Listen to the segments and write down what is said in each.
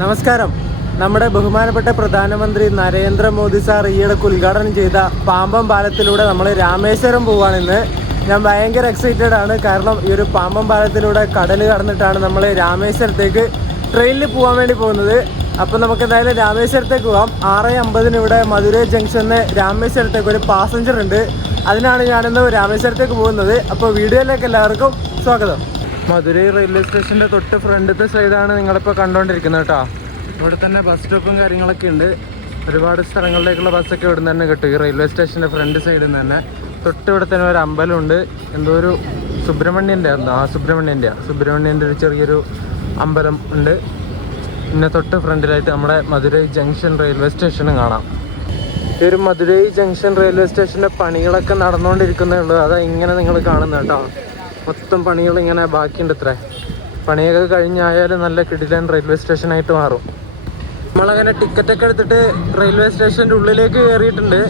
നമസ്കാരം. നമ്മുടെ ബഹുമാനപ്പെട്ട പ്രധാനമന്ത്രി നരേന്ദ്രമോദി സാർ ഈയിടക്ക് ഉദ്ഘാടനം ചെയ്ത പാമ്പം പാലത്തിലൂടെ നമ്മൾ രാമേശ്വരം പോവാണിന്ന്. ഞാൻ ഭയങ്കര എക്സൈറ്റഡ് ആണ്. കാരണം ഈ ഒരു പാമ്പം പാലത്തിലൂടെ കടൽ കടന്നിട്ടാണ് നമ്മൾ രാമേശ്വരത്തേക്ക് ട്രെയിനിൽ പോകാൻ വേണ്ടി പോകുന്നത്. അപ്പോൾ നമുക്ക് എന്തായാലും രാമേശ്വരത്തേക്ക് പോകാം. 6:50 ഇവിടെ മധുരൈ ജംഗ്ഷനിൽ രാമേശ്വരത്തേക്ക് ഒരു പാസഞ്ചർ ഉണ്ട്. അതിനാണ് ഞാനിന്ന് രാമേശ്വരത്തേക്ക് പോകുന്നത്. അപ്പോൾ വീഡിയോയിലേക്ക് എല്ലാവർക്കും സ്വാഗതം. മധുരൈ റെയിൽവേ സ്റ്റേഷൻ്റെ തൊട്ട് ഫ്രണ്ടത്തെ സൈഡാണ് നിങ്ങളിപ്പോൾ കണ്ടുകൊണ്ടിരിക്കുന്നത് കേട്ടോ. ഇവിടെ തന്നെ ബസ് സ്റ്റോപ്പും കാര്യങ്ങളൊക്കെ ഉണ്ട്. ഒരുപാട് സ്ഥലങ്ങളിലേക്കുള്ള ബസ്സൊക്കെ ഇവിടെ നിന്ന് തന്നെ കിട്ടും. ഈ റെയിൽവേ സ്റ്റേഷൻ്റെ ഫ്രണ്ട് സൈഡിൽ നിന്ന് തന്നെ തൊട്ട് ഇവിടെ തന്നെ ഒരു അമ്പലമുണ്ട്. എന്തോ ഒരു സുബ്രഹ്മണ്യൻ്റെ ഒരു ചെറിയൊരു അമ്പലം ഉണ്ട്. പിന്നെ തൊട്ട് ഫ്രണ്ടിലായിട്ട് നമ്മുടെ മധുരൈ ജംഗ്ഷൻ റെയിൽവേ സ്റ്റേഷനും കാണാം. ഈ ഒരു മധുരൈ ജംഗ്ഷൻ റെയിൽവേ സ്റ്റേഷൻ്റെ പണികളൊക്കെ നടന്നുകൊണ്ടിരിക്കുന്നേ ഉള്ളൂ. അതാ ഇങ്ങനെ നിങ്ങൾ കാണുന്നത് കേട്ടോ. മൊത്തം പണികൾ ഇങ്ങനെ ബാക്കിയുണ്ട്. ഇത്ര പണിയൊക്കെ കഴിഞ്ഞായാലും നല്ല കിടിലൻ റെയിൽവേ സ്റ്റേഷനായിട്ട് മാറും. നമ്മളങ്ങനെ ടിക്കറ്റൊക്കെ എടുത്തിട്ട് റെയിൽവേ സ്റ്റേഷൻ്റെ ഉള്ളിലേക്ക് കയറിയിട്ടുണ്ട്.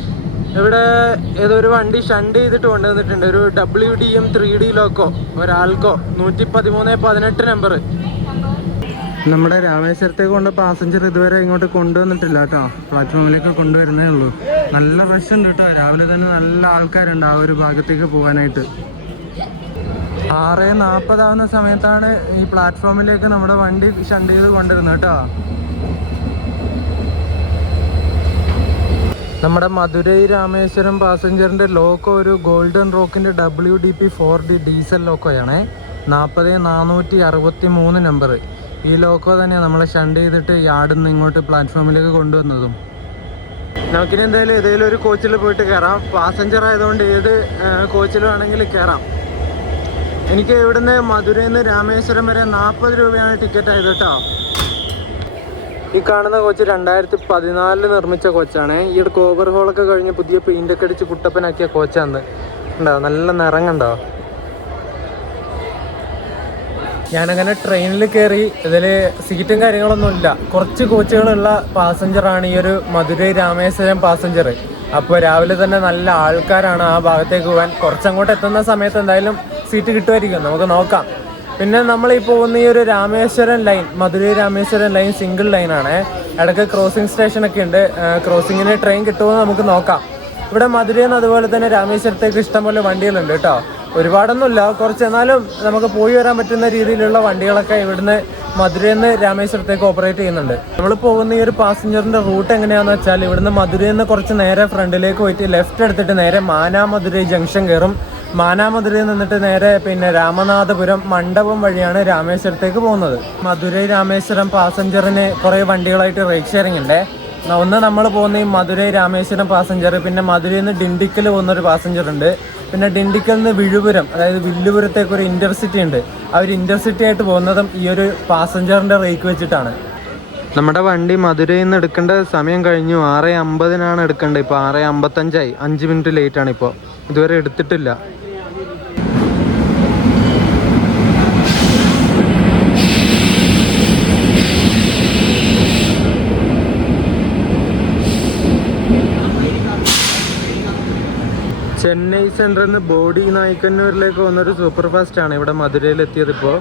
ഇവിടെ ഏതൊരു വണ്ടി ഷണ്ട് ചെയ്തിട്ട് കൊണ്ടുവന്നിട്ടുണ്ട്. ഒരു WDM 3D ലോക്കോ ഒരാൾക്കോ 113-18 നമ്പർ. നമ്മുടെ രാമേശ്വരത്തേക്ക് കൊണ്ട് പാസഞ്ചർ ഇതുവരെ ഇങ്ങോട്ട് കൊണ്ടുവന്നിട്ടില്ല കേട്ടോ. പ്ലാറ്റ്ഫോമിലേക്ക് കൊണ്ടുവരുന്നേ ഉള്ളൂ. നല്ല റഷ് ഉണ്ട് കേട്ടോ. രാവിലെ തന്നെ നല്ല ആൾക്കാരുണ്ട് ആ ഒരു ഭാഗത്തേക്ക് പോകാനായിട്ട്. 6:40 ആവുന്ന സമയത്താണ് ഈ പ്ലാറ്റ്ഫോമിലേക്ക് നമ്മുടെ വണ്ടി ഷണ്ട് ചെയ്ത് കൊണ്ടുവരുന്നത് കേട്ടോ. നമ്മുടെ മധുരൈ രാമേശ്വരം പാസഞ്ചറിൻ്റെ ലോക്കോ ഒരു ഗോൾഡൻ റോക്കിൻ്റെ WDP 4D ഡീസൽ ലോക്കോയാണ്. 40463 നമ്പർ. ഈ ലോക്കോ തന്നെയാണ് നമ്മളെ ഷണ്ട് ചെയ്തിട്ട് യാർഡിൽ നിന്ന് ഇങ്ങോട്ട് പ്ലാറ്റ്ഫോമിലേക്ക് കൊണ്ടുവന്നതും. നമുക്കിനി എന്തായാലും ഏതെങ്കിലും ഒരു കോച്ചിൽ പോയിട്ട് കയറാം. പാസഞ്ചർ ആയതുകൊണ്ട് ഏത് കോച്ചിൽ വേണമെങ്കിൽ കയറാം. എനിക്ക് ഇവിടുന്ന് മധുരയിൽ നിന്ന് രാമേശ്വരം വരെ 40 രൂപയാണ് ടിക്കറ്റ് ആയത് കേട്ടോ. ഈ കാണുന്ന കോച്ച് 2014 നിർമ്മിച്ച കോച്ചാണ്. ഈ ഓവർ ഹോളൊക്കെ കഴിഞ്ഞ് പുതിയ പെയിൻ്റൊക്കെ അടിച്ച് കുട്ടപ്പനാക്കിയ കോച്ചാണ്. ഉണ്ടോ, നല്ല നിറങ്ങുണ്ടോ. ഞാനങ്ങനെ ട്രെയിനിൽ കയറി. ഇതിൽ സീറ്റും കാര്യങ്ങളൊന്നും ഇല്ല. കുറച്ച് കോച്ചുകളുള്ള പാസഞ്ചറാണ് ഈ ഒരു മധുരൈ രാമേശ്വരം പാസഞ്ചർ. അപ്പോൾ രാവിലെ തന്നെ നല്ല ആൾക്കാരാണ് ആ ഭാഗത്തേക്ക് പോകാൻ. കുറച്ചങ്ങോട്ട് എത്തുന്ന സമയത്ത് എന്തായാലും സീറ്റ് കിട്ടുമായിരിക്കും, നമുക്ക് നോക്കാം. പിന്നെ നമ്മൾ ഈ പോകുന്ന ഈ ഒരു Rameswaram line, Madurai Rameswaram line single ലൈനാണ്. ഇടയ്ക്ക് ക്രോസിംഗ് സ്റ്റേഷനൊക്കെ ഉണ്ട്. ക്രോസിങ്ങിന് ട്രെയിൻ കിട്ടുമെന്ന് നമുക്ക് നോക്കാം. ഇവിടെ മധുരയിൽ നിന്ന് അതുപോലെ തന്നെ രാമേശ്വരത്തേക്ക് ഇഷ്ടംപോലെ വണ്ടികളുണ്ട് കേട്ടോ. ഒരുപാടൊന്നുമില്ല, കുറച്ച്. എന്നാലും നമുക്ക് പോയി വരാൻ പറ്റുന്ന രീതിയിലുള്ള വണ്ടികളൊക്കെ ഇവിടുന്ന് മധുരയിൽ നിന്ന് രാമേശ്വരത്തേക്ക് ഓപ്പറേറ്റ് ചെയ്യുന്നുണ്ട്. നമ്മൾ പോകുന്ന ഈ ഒരു പാസഞ്ചറിൻ്റെ റൂട്ട് എങ്ങനെയാണെന്ന് വെച്ചാൽ ഇവിടുന്ന് മധുരയിൽ നിന്ന് കുറച്ച് നേരെ ഫ്രണ്ടിലേക്ക് പോയിട്ട് ലെഫ്റ്റ് എടുത്തിട്ട് നേരെ മാനാമധുരൈ ജംഗ്ഷൻ കയറും. മാനാമധുരയിൽ നിന്നിട്ട് നേരെ പിന്നെ രാമനാഥപുരം മണ്ഡപം വഴിയാണ് രാമേശ്വരത്തേക്ക് പോകുന്നത്. മധുരൈ രാമേശ്വരം പാസഞ്ചറിന് കുറേ വണ്ടികളായിട്ട് റൈഡ് ഷെയറിംഗ് ഉണ്ട്. ഒന്ന് നമ്മൾ പോകുന്ന ഈ മധുരൈ രാമേശ്വരം പാസഞ്ചർ, പിന്നെ മധുരയിൽ നിന്ന് ഡിണ്ടിക്കൽ പോകുന്നൊരു പാസഞ്ചർ ഉണ്ട്. പിന്നെ ഡിണ്ടിക്കലിൽ നിന്ന് വിഴുപുരം, അതായത് വില്ലുപുരത്തേക്ക് ഒരു ഇൻ്റർസിറ്റി ഉണ്ട്. ആ ഒരു ഇൻ്റർസിറ്റി ആയിട്ട് പോകുന്നതും ഈ ഒരു പാസഞ്ചറിൻ്റെ റേക്ക് വെച്ചിട്ടാണ്. നമ്മുടെ വണ്ടി മധുരയിൽ നിന്ന് എടുക്കേണ്ട സമയം കഴിഞ്ഞു. 6:50 എടുക്കേണ്ടത്. ഇപ്പോൾ 6:55 5 മിനിറ്റ് ലേറ്റാണ്. ഇപ്പോൾ ഇതുവരെ എടുത്തിട്ടില്ല. ചെന്നൈ സെൻട്രൽ നിന്ന് ബോഡി നായ്ക്കന്നൂരിലേക്ക് വന്നൊരു സൂപ്പർ ഫാസ്റ്റ് ആണ് ഇവിടെ മധുരയിൽ എത്തിയത്. ഇപ്പോൾ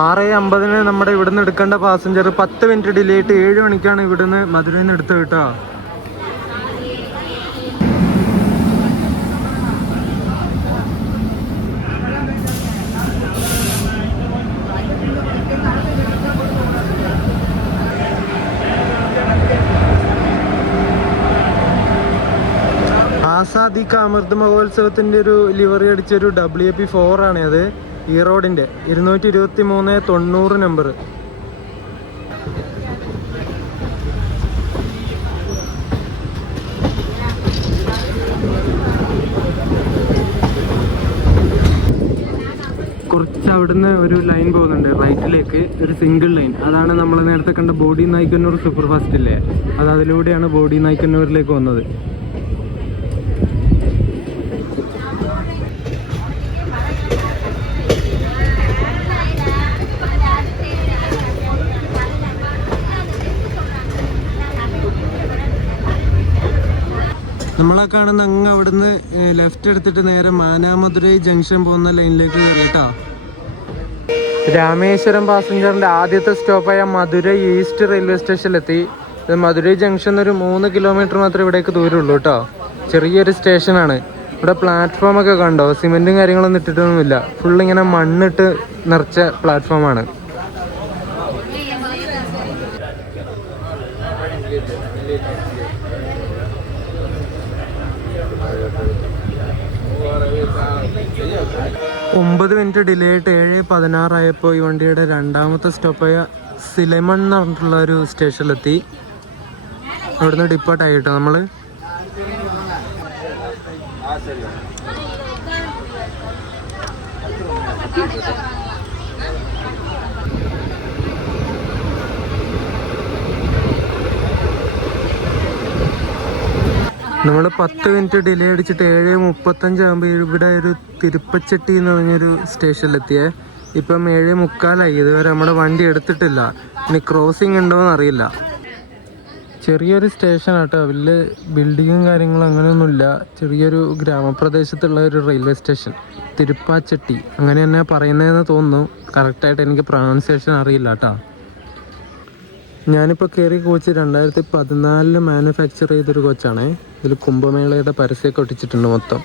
6:50 നമ്മുടെ ഇവിടുന്ന് എടുക്കേണ്ട പാസഞ്ചർ 10 മിനിറ്റ് ഡിലേ ആയിട്ട് 7 മണിക്കാണ് ഇവിടുന്ന് മധുരയിൽ നിന്ന് എടുത്തത് കേട്ടോ. ആസാദി കാ അമൃത് മഹോത്സവത്തിൻ്റെ ഒരു ലിവറി അടിച്ചൊരു WP 4 ആണ് അത്. ഈ റോഡിൻ്റെ 223-90 നമ്പർ. കുറച്ച് അവിടുന്ന് ഒരു ലൈൻ പോകുന്നുണ്ട് റൈറ്റിലേക്ക്, ഒരു സിംഗിൾ ലൈൻ. അതാണ് നമ്മൾ നേരത്തെ കണ്ട ബോഡി നായ്ക്കന്നൂർ സൂപ്പർ ഫാസ്റ്റ് ഇല്ലേ, അത് അതിലൂടെയാണ് ബോഡി നായ്ക്കന്നൂരിലേക്ക് വന്നത്. നമ്മളെ കാണുന്ന അങ്ങ് അവിടുന്ന് ലെഫ്റ്റ് എടുത്തിട്ട് നേരെ മാനാമധുരൈ ജംഗ്ഷൻ പോകുന്ന ലൈനിലേക്ക് കയറിയിട്ടാ. രാമേശ്വരം പാസഞ്ചറിൻ്റെ ആദ്യത്തെ സ്റ്റോപ്പായ മധുരൈ ഈസ്റ്റ് റെയിൽവേ സ്റ്റേഷനിലെത്തി. ഇത് മധുരൈ ജംഗ്ഷൻ ഒരു 3 കിലോമീറ്റർ മാത്രമേ ഇവിടേക്ക് ദൂരമുള്ളൂ കേട്ടോ. ചെറിയൊരു സ്റ്റേഷനാണ്. ഇവിടെ പ്ലാറ്റ്ഫോമൊക്കെ കണ്ടോ, സിമെൻറ്റും കാര്യങ്ങളൊന്നും ഇട്ടിട്ടൊന്നുമില്ല. ഫുള്ളിങ്ങനെ മണ്ണിട്ട് നിറച്ച പ്ലാറ്റ്ഫോമാണ്. ഒമ്പത് മിനിറ്റ് ഡിലേ ആയിട്ട് 7:16 ആയപ്പോൾ ഈ വണ്ടിയുടെ രണ്ടാമത്തെ സ്റ്റോപ്പായ സിലമൺ എന്ന് പറഞ്ഞിട്ടുള്ള ഒരു സ്റ്റേഷനിലെത്തി. അവിടുന്ന് ഡിപ്പാർട്ടായി കേട്ടോ നമ്മൾ. നമ്മൾ 10 മിനിറ്റ് ഡിലേ അടിച്ചിട്ട് 7:35 ആകുമ്പോൾ ഇവിടെ ഒരു തിരുപ്പച്ചട്ടി എന്ന് പറഞ്ഞൊരു സ്റ്റേഷനിലെത്തിയേ. ഇപ്പം 7:45 ഇതുവരെ നമ്മുടെ വണ്ടി എടുത്തിട്ടില്ല. ഇനി ക്രോസിങ് ഉണ്ടോയെന്ന് അറിയില്ല. ചെറിയൊരു സ്റ്റേഷനാട്ടോ, വലിയ ബിൽഡിങ്ങും കാര്യങ്ങളും അങ്ങനെയൊന്നുമില്ല. ചെറിയൊരു ഗ്രാമപ്രദേശത്തുള്ള ഒരു റെയിൽവേ സ്റ്റേഷൻ, തിരുപ്പാച്ചട്ടി അങ്ങനെ തന്നെ പറയുന്നതെന്ന് തോന്നുന്നു. കറക്റ്റായിട്ട് എനിക്ക് പ്രൊനൗൺസിയേഷൻ അറിയില്ല കേട്ടോ. ഞാനിപ്പോൾ കയറിയ കോച്ച് 2014 മാനുഫാക്ചർ ചെയ്തൊരു കോച്ചാണേ. ഇതിൽ കുംഭമേളയുടെ പരസ്യമൊക്കെ ഒട്ടിച്ചിട്ടുണ്ട് മൊത്തം.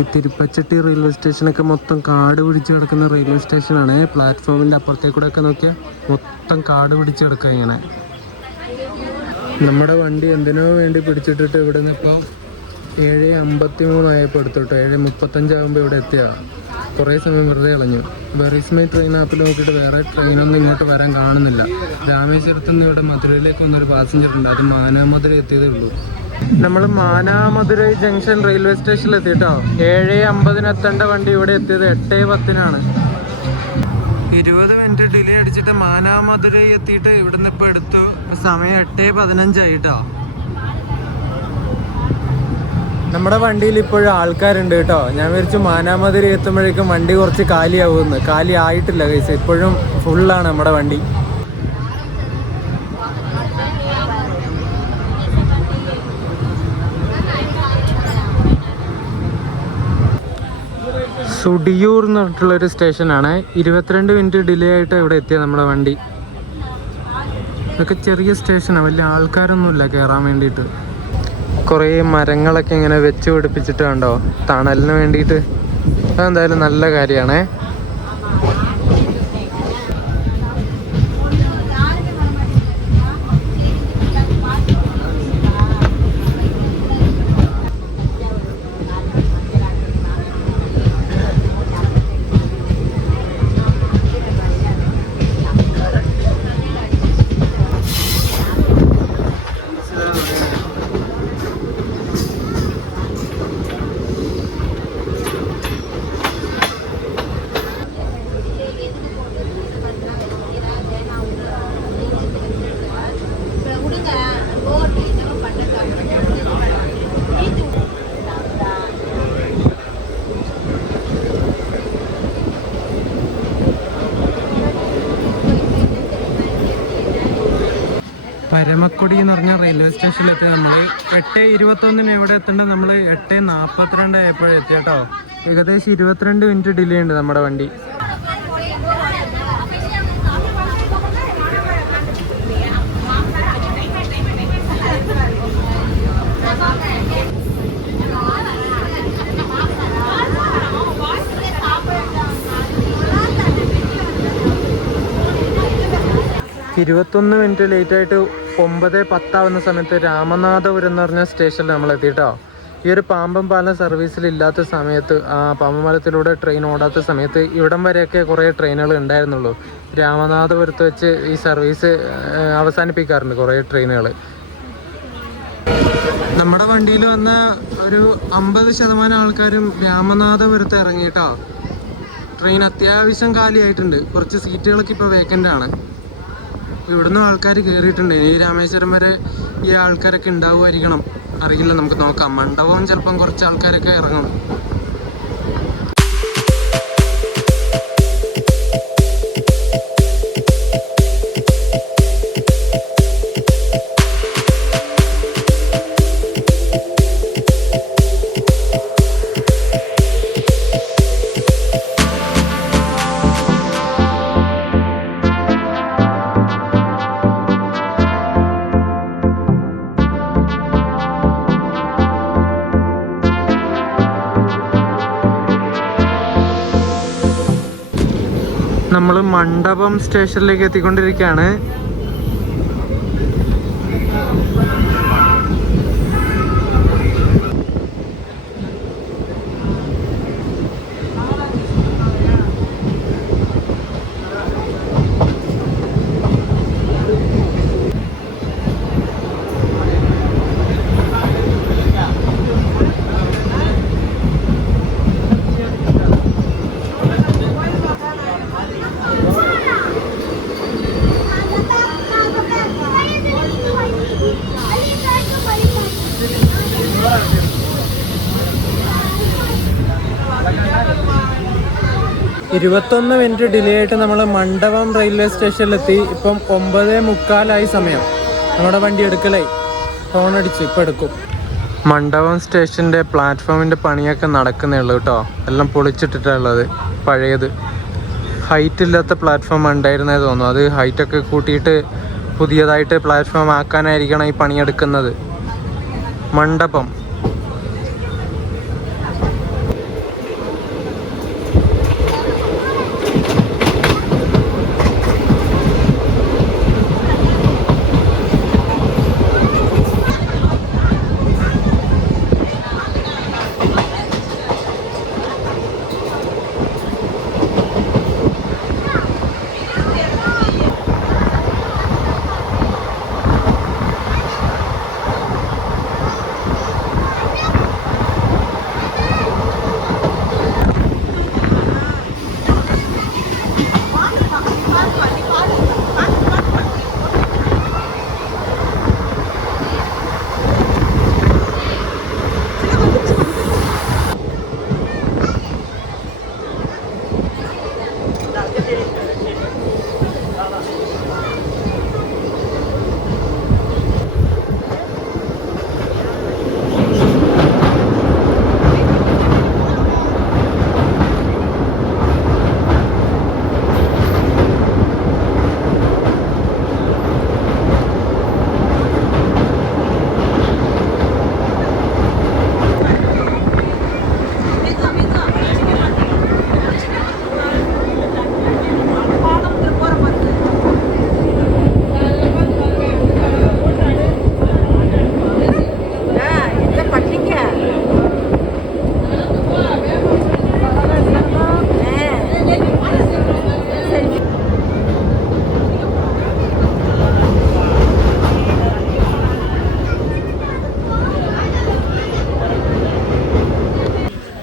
ഈ തിരുപ്പച്ചട്ടി റെയിൽവേ സ്റ്റേഷനൊക്കെ മൊത്തം കാട് പിടിച്ച് കിടക്കുന്ന റെയിൽവേ സ്റ്റേഷനാണ്. പ്ലാറ്റ്ഫോമിൻ്റെ അപ്പുറത്തേക്കൂടെ ഒക്കെ നോക്കിയാൽ മൊത്തം കാട് പിടിച്ച് കിടക്കുക ഇങ്ങനെ. നമ്മുടെ വണ്ടി എന്തിനോ വേണ്ടി പിടിച്ചിട്ടിട്ട് ഇവിടെ നിന്ന് ഇപ്പോൾ 7:53 ആയപ്പോൾ എടുത്തോട്ടോ. 7:35 ആകുമ്പോൾ ഇവിടെ എത്തിയതാണ്. കുറേ സമയം വെറുതെ കളഞ്ഞു. വെറിസ്മൈ ട്രെയിൻ ആപ്പിൽ നോക്കിയിട്ട് വേറെ ട്രെയിനൊന്നും ഇങ്ങോട്ട് വരാൻ കാണുന്നില്ല. രാമേശ്വരത്ത് നിന്ന് ഇവിടെ മധുരയിലേക്ക് വന്നൊരു പാസഞ്ചർ ഉണ്ട്. അത് മാനാമധുര എത്തിയതേ ഉള്ളൂ. നമ്മൾ മാനാമധുരൈ ജംഗ്ഷൻ റെയിൽവേ സ്റ്റേഷനിൽ എത്തിയിട്ടോ. 7:50 എത്തേണ്ട വണ്ടി ഇവിടെ എത്തിയത് 8:10 20 മിനിറ്റ് ഡിലേ അടിച്ചിട്ട് മാനാമധുരൈ എത്തിയിട്ട് ഇവിടുന്ന് ഇപ്പോൾ എടുത്തു. സമയം 8:15 ആയിട്ടോ. നമ്മുടെ വണ്ടിയിൽ ഇപ്പോഴും ആൾക്കാരുണ്ട് കേട്ടോ. ഞാൻ വിചാരിച്ചു മാനാമധുരൈ എത്തുമ്പോഴേക്കും വണ്ടി കുറച്ച് കാലിയാവുമെന്ന്. കാലി ആയിട്ടില്ല കൈസ്, ഇപ്പോഴും ഫുള്ളാണ് നമ്മുടെ വണ്ടി. സുഡിയൂർ എന്ന് പറഞ്ഞിട്ടുള്ളൊരു സ്റ്റേഷനാണ്. 22 മിനിറ്റ് ഡിലേ ആയിട്ട് ഇവിടെ എത്തിയ നമ്മുടെ വണ്ടി. ഇതൊക്കെ ചെറിയ സ്റ്റേഷനാണ്, വലിയ ആൾക്കാരൊന്നുമില്ല കയറാൻ വേണ്ടിയിട്ട്. കുറേ മരങ്ങളൊക്കെ ഇങ്ങനെ വെച്ച് പിടിപ്പിച്ചിട്ട് കണ്ടോ, തണലിന് വേണ്ടിയിട്ട്. അതെന്തായാലും നല്ല കാര്യമാണേ. പരമക്കുടി എന്ന് പറഞ്ഞ റെയിൽവേ സ്റ്റേഷനിലെത്തി. നമ്മൾ 8:21 എവിടെ എത്തേണ്ടത് നമ്മൾ 8:42 ആയപ്പോഴേ എത്തിയാട്ടോ. ഏകദേശം 22 മിനിറ്റ് ഡിലേ ഉണ്ട് നമ്മുടെ വണ്ടി. ഇരുപത്തൊന്ന് മിനിറ്റ് ലേറ്റായിട്ട് 9:10 ആവുന്ന സമയത്ത് രാമനാഥപുരം എന്ന് പറഞ്ഞ സ്റ്റേഷനിൽ നമ്മൾ എത്തിയിട്ടോ. ഈ ഒരു പാമ്പം പാലം സർവീസിലില്ലാത്ത സമയത്ത്, പാമ്പം പാലത്തിലൂടെ ട്രെയിൻ ഓടാത്ത സമയത്ത് ഇവിടം വരെയൊക്കെ കുറേ ട്രെയിനുകൾ ഉണ്ടായിരുന്നുള്ളൂ. രാമനാഥപുരത്ത് വെച്ച് ഈ സർവീസ് അവസാനിപ്പിക്കാറുണ്ട് കുറേ ട്രെയിനുകൾ. നമ്മുടെ വണ്ടിയിൽ വന്ന ഒരു 50% ആൾക്കാരും രാമനാഥപുരത്ത് ഇറങ്ങിയിട്ടോ. ട്രെയിൻ അത്യാവശ്യം കാലിയായിട്ടുണ്ട്. കുറച്ച് സീറ്റുകളൊക്കെ ഇപ്പോൾ വേക്കൻ്റ് ആണ്. ഇവിടുന്ന് ആൾക്കാർ കയറിയിട്ടുണ്ട്. ഇനി രാമേശ്വരം വരെ ഈ ആൾക്കാരൊക്കെ ഉണ്ടാവുമായിരിക്കണം, അറിയില്ല, നമുക്ക് നോക്കാം. മണ്ഡപം ചിലപ്പം കുറച്ച് ആൾക്കാരൊക്കെ ഇറങ്ങും. നമ്മൾ മണ്ഡപം സ്റ്റേഷനിലേക്ക് എത്തിക്കൊണ്ടിരിക്കുകയാണ്. ഇരുപത്തൊന്ന് മിനിറ്റ് ഡിലേ ആയിട്ട് നമ്മൾ മണ്ഡപം റെയിൽവേ സ്റ്റേഷനിലെത്തി. ഇപ്പം 9:45 സമയം. നമ്മുടെ വണ്ടി എടുക്കലായി. ഹോണടിച്ച് ഇപ്പം എടുക്കും. മണ്ഡപം സ്റ്റേഷൻ്റെ പ്ലാറ്റ്ഫോമിൻ്റെ പണിയൊക്കെ നടക്കുന്നേ ഉള്ളൂ കേട്ടോ. എല്ലാം പൊളിച്ചിട്ടിട്ടുള്ളത്. പഴയത് ഹൈറ്റ് ഇല്ലാത്ത പ്ലാറ്റ്ഫോം ഉണ്ടായിരുന്നേ തോന്നുന്നു. അത് ഹൈറ്റൊക്കെ കൂട്ടിയിട്ട് പുതിയതായിട്ട് പ്ലാറ്റ്ഫോം ആക്കാനായിരിക്കണം ഈ പണിയെടുക്കുന്നത്. മണ്ഡപം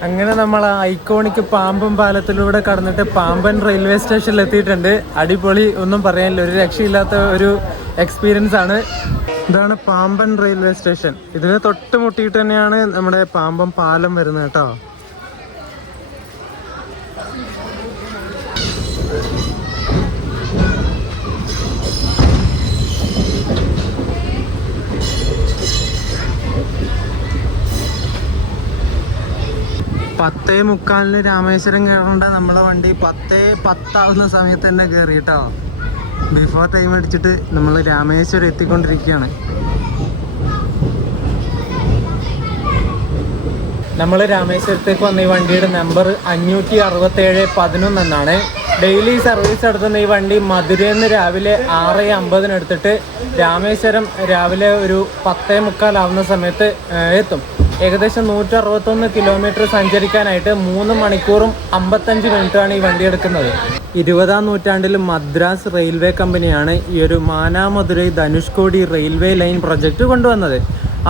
അങ്ങനെ നമ്മൾ ഐക്കോണിക് പാമ്പൻ പാലത്തിലൂടെ കടന്നിട്ട് പാമ്പൻ റെയിൽവേ സ്റ്റേഷനിൽ എത്തിയിട്ടുണ്ട്. അടിപൊളി, ഒന്നും പറയാനില്ല. ഒരു രക്ഷയില്ലാത്ത ഒരു എക്സ്പീരിയൻസ് ആണ്. ഇതാണ് പാമ്പൻ റെയിൽവേ സ്റ്റേഷൻ. ഇതിന് തൊട്ട് മുട്ടിയിട്ട് തന്നെയാണ് നമ്മുടെ പാമ്പൻ പാലം വരുന്നത് കേട്ടോ. പത്തേ മുക്കാലിന് രാമേശ്വരം കയറേണ്ട നമ്മളെ വണ്ടി 10:10 സമയത്ത് തന്നെ കയറി കേട്ടോ. ബിഫോർ ടൈം അടിച്ചിട്ട് നമ്മൾ രാമേശ്വരം എത്തിക്കൊണ്ടിരിക്കുകയാണ്. നമ്മൾ രാമേശ്വരത്തേക്ക് വന്ന ഈ വണ്ടിയുടെ നമ്പർ 56711 എന്നാണ്. ഡെയിലി സർവീസ് നടത്തുന്ന ഈ വണ്ടി മധുരയിൽ നിന്ന് രാവിലെ 6:50 എടുത്തിട്ട് രാമേശ്വരം രാവിലെ ഒരു 10:45 ആവുന്ന സമയത്ത് എത്തും. ഏകദേശം 161 കിലോമീറ്റർ സഞ്ചരിക്കാനായിട്ട് 3 മണിക്കൂറും 55 മിനിറ്റാണ് ഈ വണ്ടി എടുക്കുന്നത്. 20-ാം നൂറ്റാണ്ടിൽ മദ്രാസ് റെയിൽവേ കമ്പനിയാണ് ഈ ഒരു മാനാമധുരൈ ധനുഷ്കോടി റെയിൽവേ ലൈൻ പ്രൊജക്റ്റ് കൊണ്ടുവന്നത്.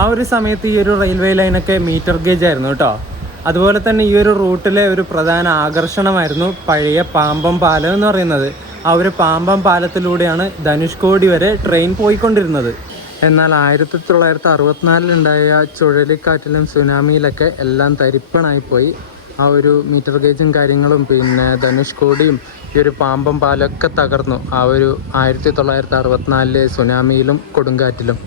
ആ ഒരു സമയത്ത് ഈ ഒരു റെയിൽവേ ലൈനൊക്കെ മീറ്റർ ഗേജ് ആയിരുന്നു കേട്ടോ. അതുപോലെ തന്നെ ഈ ഒരു റൂട്ടിലെ ഒരു പ്രധാന ആകർഷണമായിരുന്നു പഴയ പാമ്പൻ പാലം എന്ന് പറയുന്നത്. ആ ഒരു പാമ്പൻ പാലത്തിലൂടെയാണ് ധനുഷ്കോടി വരെ ട്രെയിൻ പോയിക്കൊണ്ടിരുന്നത്. എന്നാൽ 1964-ലുണ്ടായ ചുഴലിക്കാറ്റിലും സുനാമിയിലൊക്കെ എല്ലാം തരിപ്പണായിപ്പോയി. ആ ഒരു മീറ്റർ ഗേജും കാര്യങ്ങളും പിന്നെ ധനുഷ്കോടിയും ഈ ഒരു പാമ്പൻ പാലമൊക്കെ തകർന്നു ആ ഒരു 1964 സുനാമിയിലും കൊടുങ്കാറ്റിലും.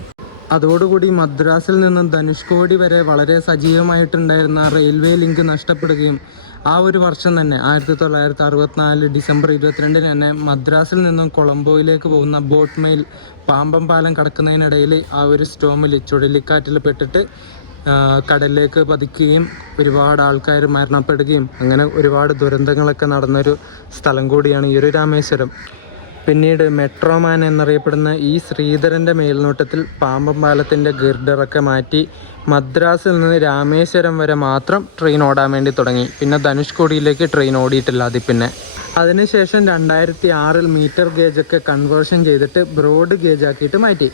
അതോടുകൂടി മദ്രാസിൽ നിന്നും ധനുഷ്കോടി വരെ വളരെ സജീവമായിട്ടുണ്ടായിരുന്ന റെയിൽവേ ലിങ്ക് നഷ്ടപ്പെടുകയും ആ ഒരു വർഷം തന്നെ 1964 ഡിസംബർ 22 തന്നെ മദ്രാസിൽ നിന്നും കൊളംബോയിലേക്ക് പോകുന്ന ബോട്ട് മെയിൽ പാമ്പൻ പാലം കടക്കുന്നതിനിടയിൽ ആ ഒരു സ്റ്റോമിൽ ചുഴലിക്കാറ്റിൽ പെട്ടിട്ട് കടലിലേക്ക് പതിക്കുകയും ഒരുപാട് ആൾക്കാർ മരണപ്പെടുകയും അങ്ങനെ ഒരുപാട് ദുരന്തങ്ങളൊക്കെ നടന്നൊരു സ്ഥലം കൂടിയാണ് ഈ ഒരു രാമേശ്വരം. പിന്നീട് മെട്രോമാൻ എന്നറിയപ്പെടുന്ന ഈ ശ്രീധരൻ്റെ മേൽനോട്ടത്തിൽ പാമ്പം പാലത്തിൻ്റെ ഗിർഡറൊക്കെ മാറ്റി മദ്രാസിൽ നിന്ന് രാമേശ്വരം വരെ മാത്രം ട്രെയിൻ ഓടാൻ വേണ്ടി തുടങ്ങി. പിന്നെ ധനുഷ്കോടിയിലേക്ക് ട്രെയിൻ ഓടിയിട്ടില്ല അതിൽ പിന്നെ. അതിനുശേഷം 2006 മീറ്റർ ഗേജൊക്കെ കൺവേർഷൻ ചെയ്തിട്ട് ബ്രോഡ് ഗേജ് ആക്കിയിട്ട് മാറ്റി.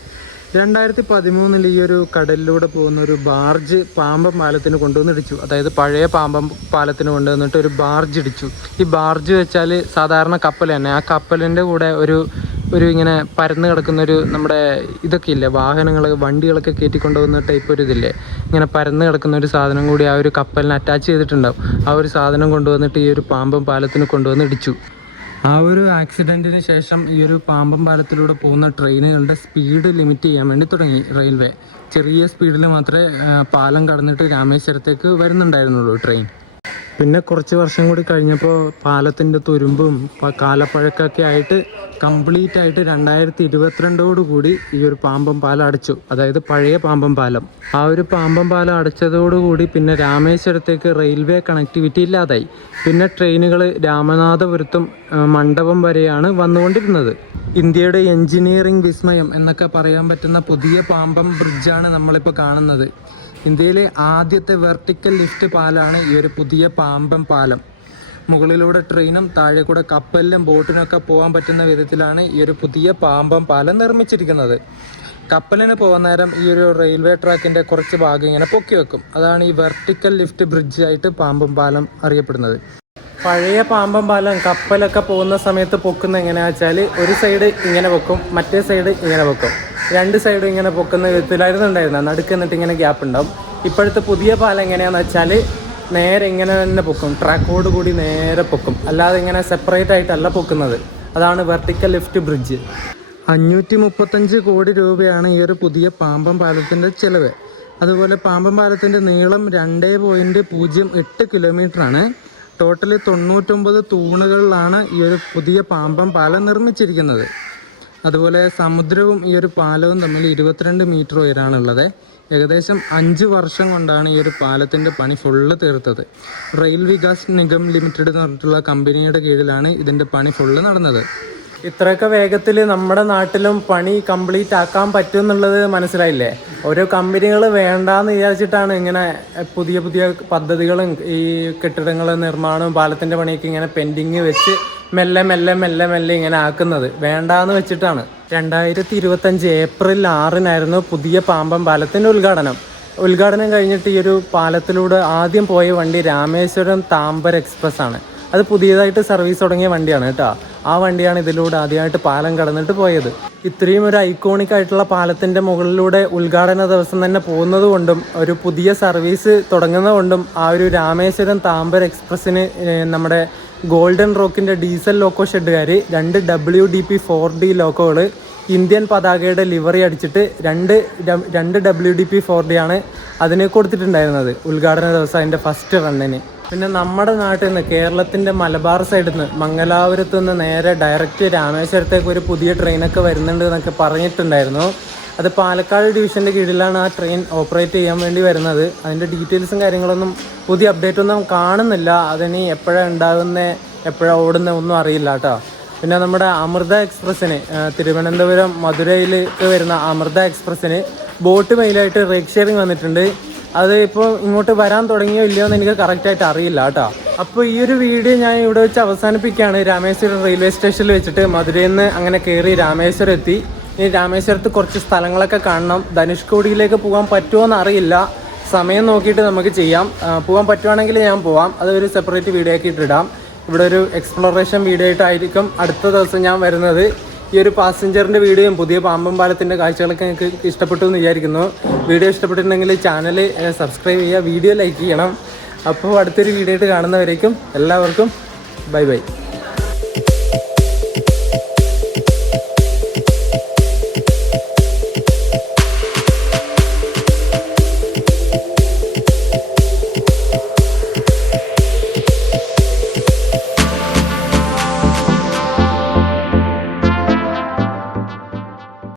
2013 ഈ ഒരു കടലിലൂടെ പോകുന്ന ഒരു ബാർജ് പാമ്പം പാലത്തിന് കൊണ്ടുവന്നിടിച്ചു. അതായത് പഴയ പാമ്പം പാലത്തിന് കൊണ്ടുവന്നിട്ട് ഒരു ബാർജ് ഇടിച്ചു. ഈ ബാർജ് വെച്ചാൽ സാധാരണ കപ്പൽ തന്നെ, ആ കപ്പലിൻ്റെ കൂടെ ഒരു ഇങ്ങനെ പരന്ന് കിടക്കുന്നൊരു നമ്മുടെ ഇതൊക്കെ ഇല്ലേ, വാഹനങ്ങൾ വണ്ടികളൊക്കെ കയറ്റിക്കൊണ്ടുപോകുന്ന ടൈപ്പ് ഒരു ഇതില്ലേ, ഇങ്ങനെ പരന്ന് കിടക്കുന്ന ഒരു സാധനം കൂടി ആ ഒരു കപ്പലിന് അറ്റാച്ച് ചെയ്തിട്ടുണ്ടാവും. ആ ഒരു സാധനം കൊണ്ടുവന്നിട്ട് ഈ ഒരു പാമ്പം പാലത്തിന് കൊണ്ടുവന്ന് ഇടിച്ചു. ആ ഒരു ആക്സിഡൻറ്റിന് ശേഷം ഈ ഒരു പാമ്പം പാലത്തിലൂടെ പോകുന്ന ട്രെയിനുകളുടെ സ്പീഡ് ലിമിറ്റ് ചെയ്യാൻ വേണ്ടി തുടങ്ങി റെയിൽവേ. ചെറിയ സ്പീഡിൽ മാത്രമേ പാലം കടന്നിട്ട് രാമേശ്വരത്തേക്ക് വരുന്നുണ്ടായിരുന്നുള്ളൂ ട്രെയിൻ. പിന്നെ കുറച്ച് വർഷം കൂടി കഴിഞ്ഞപ്പോൾ പാലത്തിൻ്റെ തുരുമ്പും കാലപ്പഴക്കൊക്കെ ആയിട്ട് കംപ്ലീറ്റ് ആയിട്ട് 2022 ഈ ഒരു പാമ്പം പാലം അടച്ചു. അതായത് പഴയ പാമ്പം പാലം. ആ ഒരു പാമ്പം പാലം അടച്ചതോടുകൂടി പിന്നെ രാമേശ്വരത്തേക്ക് റെയിൽവേ കണക്ടിവിറ്റി ഇല്ലാതായി. പിന്നെ ട്രെയിനുകൾ രാമനാഥപുരത്തും മണ്ഡപം വരെയാണ് വന്നുകൊണ്ടിരുന്നത്. ഇന്ത്യയുടെ എഞ്ചിനീയറിംഗ് വിസ്മയം എന്നൊക്കെ പറയാൻ പറ്റുന്ന പുതിയ പാമ്പം ബ്രിഡ്ജാണ് നമ്മളിപ്പോൾ കാണുന്നത്. ഇന്ത്യയിലെ ആദ്യത്തെ വെർട്ടിക്കൽ ലിഫ്റ്റ് പാലമാണ് ഈ ഒരു പുതിയ പാമ്പം പാലം. മുകളിലൂടെ ട്രെയിനും താഴെ കൂടെ കപ്പലിലും ബോട്ടിനൊക്കെ പോകാൻ പറ്റുന്ന വിധത്തിലാണ് ഈ ഒരു പുതിയ പാമ്പം പാലം നിർമ്മിച്ചിരിക്കുന്നത്. കപ്പലിന് പോകുന്ന നേരം ഈ ഒരു റെയിൽവേ ട്രാക്കിൻ്റെ കുറച്ച് ഭാഗം ഇങ്ങനെ പൊക്കി വെക്കും. അതാണ് ഈ വെർട്ടിക്കൽ ലിഫ്റ്റ് ബ്രിഡ്ജ് ആയിട്ട് പാമ്പം പാലം അറിയപ്പെടുന്നത്. പഴയ പാമ്പം പാലം കപ്പലൊക്കെ പോകുന്ന സമയത്ത് പൊക്കുന്ന എങ്ങനെയാണെന്ന് വെച്ചാൽ ഒരു സൈഡ് ഇങ്ങനെ പൊക്കും, മറ്റേ സൈഡ് ഇങ്ങനെ പൊക്കും. 2 സൈഡും ഇങ്ങനെ പൊക്കുന്ന വിധത്തിലായിരുന്നു ഉണ്ടായിരുന്നത്. നടുക്ക് എന്നിട്ട് ഇങ്ങനെ ഗ്യാപ്പ് ഉണ്ടാവും. ഇപ്പോഴത്തെ പുതിയ പാലം എങ്ങനെയാണെന്ന് വെച്ചാൽ നേരെ ഇങ്ങനെ തന്നെ പൊക്കും, ട്രാക്കോട് കൂടി നേരെ പൊക്കും, അല്ലാതെ ഇങ്ങനെ സെപ്പറേറ്റ് ആയിട്ടല്ല പൊക്കുന്നത്. അതാണ് വെർട്ടിക്കൽ ലിഫ്റ്റ് ബ്രിഡ്ജ്. 535 കോടി രൂപയാണ് ഈ ഒരു പുതിയ പാമ്പം പാലത്തിൻ്റെ ചിലവ്. അതുപോലെ പാമ്പം പാലത്തിൻ്റെ നീളം 2.08 കിലോമീറ്ററാണ്. ടോട്ടലി 99 തൂണുകളിലാണ് ഈ ഒരു പുതിയ പാമ്പം പാലം നിർമ്മിച്ചിരിക്കുന്നത്. അതുപോലെ സമുദ്രവും ഈ ഒരു പാലവും തമ്മിൽ 22 മീറ്റർ ഉയരാണുള്ളത്. ഏകദേശം 5 വർഷം കൊണ്ടാണ് ഈ ഒരു പാലത്തിൻ്റെ പണി ഫുള്ള് തീർത്തത്. റെയിൽ വികാസ് നിഗം ലിമിറ്റഡ് എന്ന് പറഞ്ഞിട്ടുള്ള കമ്പനിയുടെ കീഴിലാണ് ഇതിൻ്റെ പണി ഫുള്ള് നടന്നത്. ഇത്രയൊക്കെ വേഗത്തിൽ നമ്മുടെ നാട്ടിലും പണി കംപ്ലീറ്റ് ആക്കാൻ പറ്റും എന്നുള്ളത് മനസ്സിലായില്ലേ? ഓരോ കമ്പനികൾ വേണ്ടാന്ന് വിചാരിച്ചിട്ടാണ് ഇങ്ങനെ പുതിയ പുതിയ പദ്ധതികളും ഈ കെട്ടിടങ്ങളുടെ നിർമ്മാണവും പാലത്തിൻ്റെ പണിയൊക്കെ ഇങ്ങനെ പെൻഡിങ് വെച്ച് മെല്ലെ മെല്ലെ മെല്ലെ മെല്ലെ ഇങ്ങനെ ആക്കുന്നത്. വേണ്ടാന്ന് വെച്ചിട്ടാണ്. 2025 ഏപ്രിൽ 6 പുതിയ പാമ്പം പാലത്തിൻ്റെ ഉദ്ഘാടനം കഴിഞ്ഞിട്ട് ഈ ഒരു പാലത്തിലൂടെ ആദ്യം പോയ വണ്ടി രാമേശ്വരം താമ്പര എക്സ്പ്രസ് ആണ്. അത് പുതിയതായിട്ട് സർവീസ് തുടങ്ങിയ വണ്ടിയാണ് കേട്ടോ. ആ വണ്ടിയാണ് ഇതിലൂടെ ആദ്യമായിട്ട് പാലം കടന്നിട്ട് പോയത്. ഇത്രയും ഒരു ഐക്കോണിക് ആയിട്ടുള്ള പാലത്തിൻ്റെ മുകളിലൂടെ ഉദ്ഘാടന ദിവസം തന്നെ പോകുന്നത് കൊണ്ടും ഒരു പുതിയ സർവീസ് തുടങ്ങുന്നത് കൊണ്ടും ആ ഒരു രാമേശ്വരം താമ്പര എക്സ്പ്രസ്സിന് നമ്മുടെ ഗോൾഡൻ റോക്കിൻ്റെ ഡീസൽ ലോക്കോ ഷെഡുകാർ 2 WDP 4D ലോക്കോകൾ ഇന്ത്യൻ പതാകയുടെ ലിവറി അടിച്ചിട്ട് രണ്ട് WDP 4D ആണ് അതിന് കൊടുത്തിട്ടുണ്ടായിരുന്നത് ഉദ്ഘാടന ദിവസം അതിൻ്റെ ഫസ്റ്റ് റണ്ണിന്. പിന്നെ നമ്മുടെ നാട്ടിൽ നിന്ന് കേരളത്തിൻ്റെ മലബാർ സൈഡിൽ നിന്ന് മംഗലാപുരത്ത് നിന്ന് നേരെ ഡയറക്റ്റ് രാമേശ്വരത്തേക്ക് ഒരു പുതിയ ട്രെയിനൊക്കെ വരുന്നുണ്ട് എന്നൊക്കെ പറഞ്ഞിട്ടുണ്ടായിരുന്നു. അത് പാലക്കാട് ഡിവിഷൻ്റെ കീഴിലാണ് ആ ട്രെയിൻ ഓപ്പറേറ്റ് ചെയ്യാൻ വേണ്ടി വരുന്നത്. അതിൻ്റെ ഡീറ്റെയിൽസും കാര്യങ്ങളൊന്നും പുതിയ അപ്ഡേറ്റ് ഒന്നും കാണുന്നില്ല. അതിനി എപ്പോഴാണ് ഉണ്ടാകുന്നത്, എപ്പോഴാണ് ഓടുന്നത് ഒന്നും അറിയില്ല കേട്ടോ. പിന്നെ നമ്മുടെ അമൃത എക്സ്പ്രസ്സിന് തിരുവനന്തപുരം മധുരയിലേക്ക് വരുന്ന അമൃത എക്സ്പ്രസ്സിന് ബോട്ട് മെയിലായിട്ട് റേക്ക് ഷെയറിങ് വന്നിട്ടുണ്ട്. അത് ഇപ്പോൾ ഇങ്ങോട്ട് വരാൻ തുടങ്ങിയോ ഇല്ലയോ എന്ന് എനിക്ക് കറക്റ്റായിട്ട് അറിയില്ല കേട്ടോ. അപ്പോൾ ഈ ഒരു വീഡിയോ ഞാൻ ഇവിടെ വെച്ച് അവസാനിപ്പിക്കുകയാണ്. രാമേശ്വരം റെയിൽവേ സ്റ്റേഷനിൽ വെച്ചിട്ട് മധുരയിൽ നിന്ന് അങ്ങനെ കയറി രാമേശ്വരം എത്തി. ഇനി രാമേശ്വരത്ത് കുറച്ച് സ്ഥലങ്ങളൊക്കെ കാണണം. ധനുഷ്കോടിയിലേക്ക് പോകാൻ പറ്റുമോ എന്ന് അറിയില്ല. സമയം നോക്കിയിട്ട് നമുക്ക് ചെയ്യാം. പോകാൻ പറ്റുവാണെങ്കിൽ ഞാൻ പോവാം. അതൊരു സെപ്പറേറ്റ് വീഡിയോ ആക്കിയിട്ട് ഇടാം. ഇവിടെ ഒരു എക്സ്പ്ലോറേഷൻ വീഡിയോ ആയിട്ടായിരിക്കും അടുത്ത ദിവസം ഞാൻ വരുന്നത്. ഈ ഒരു പാസഞ്ചറിൻ്റെ വീഡിയോയും പുതിയ പാമ്പം പാലത്തിൻ്റെ കാഴ്ചകളൊക്കെ നിങ്ങൾക്ക് ഇഷ്ടപ്പെട്ടു എന്ന് വിചാരിക്കുന്നു. വീഡിയോ ഇഷ്ടപ്പെട്ടിട്ടുണ്ടെങ്കിൽ ചാനൽ സബ്സ്ക്രൈബ് ചെയ്യുക, വീഡിയോ ലൈക്ക് ചെയ്യണം. അപ്പോൾ അടുത്തൊരു വീഡിയോ ആയിട്ട് കാണുന്നവരേക്കും എല്ലാവർക്കും ബൈ ബൈ.